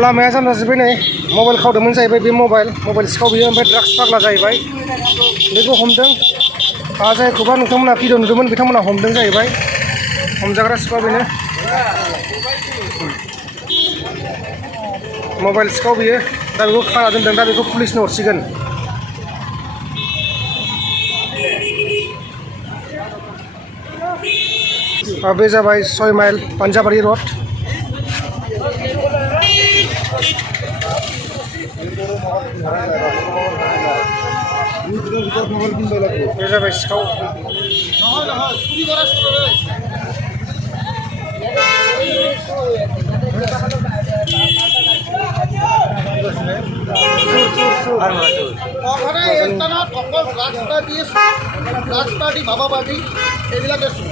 लामाया जाना जोब्बाय नै मबाइल खावदोंमोन जाहैबाय बे मबाइल सिखाव बियो ओमफ्राय ड्राग्स फाग्ला जाहैबाय बेखौ हमदों जायखौबा नोंथांमोना भिडिअ नुदोंमोन बिथांमोना हमदों जाहैबाय हमजाग्रा सिखाव बेनो मबाइल सिखाव बियो दा बेखौ खाना दोनदों दा बेखौ पुलिसनो हरसिगोन बे जाबाय 6 माइल पान्जाबारि रड बे जाबाय सिखाव বাবা পাৰ্টি এইবিলাক আছো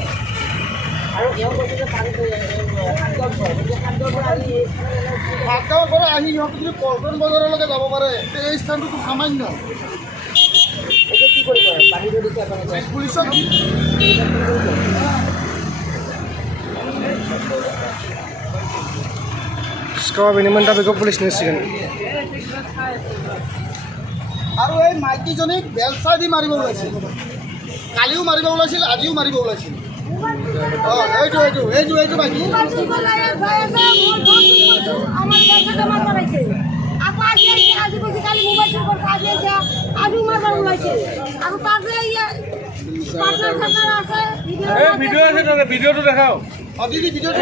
ভাতগাঁৱৰ পৰা আহি সিহঁতে যদি পল্টন বজাৰলৈকে যাব পাৰে এই স্থানটোতো সামান্য পুলিচক सिखावा बेनोमोन दा बेखौ पुलिसनो होसिगोन আৰু এই মাইকীজনীক বেলচা দি মাৰিব ওলাইছিল কালিও মাৰিব ওলাইছিল আজিও মাৰিব ওলাইছিল এইটো মাইকী ভিডিঅ'টো দেখাও দিদি ভিডিঅ'টো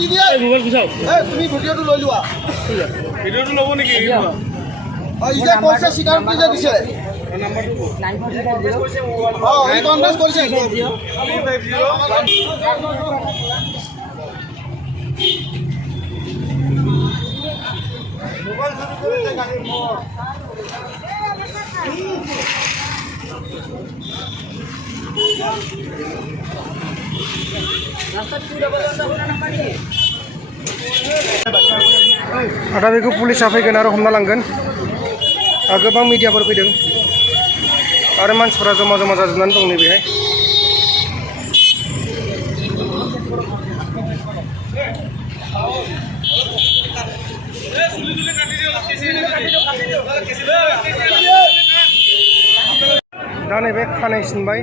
দি দিয়া মোবাইল গুচাও তুমি ভিডিঅ'টো লৈ লোৱা ভিডিঅ'টো ল'ব নেকি ইজে কৈছে স্বীকাৰোক্তি যে দিছে কনফাৰেন্স কৰিছে ada बेखौ पुलिसा फैगोन आरो हमना लांगोन गोबां मिडियाफोर फैदों आरो मानसिफोरा जमा जाजोबनानै दं नैबेहाय दा नैबे खानाय सिनबाय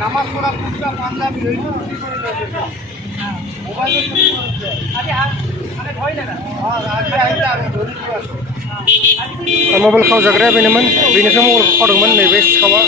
নামাজ পড়া পুরা পাঞ্জাবি मबाइल खावजाग्राया बेनोमोन बेनिफ्राय मबाइल खावदोंमोन नैबे सिखावा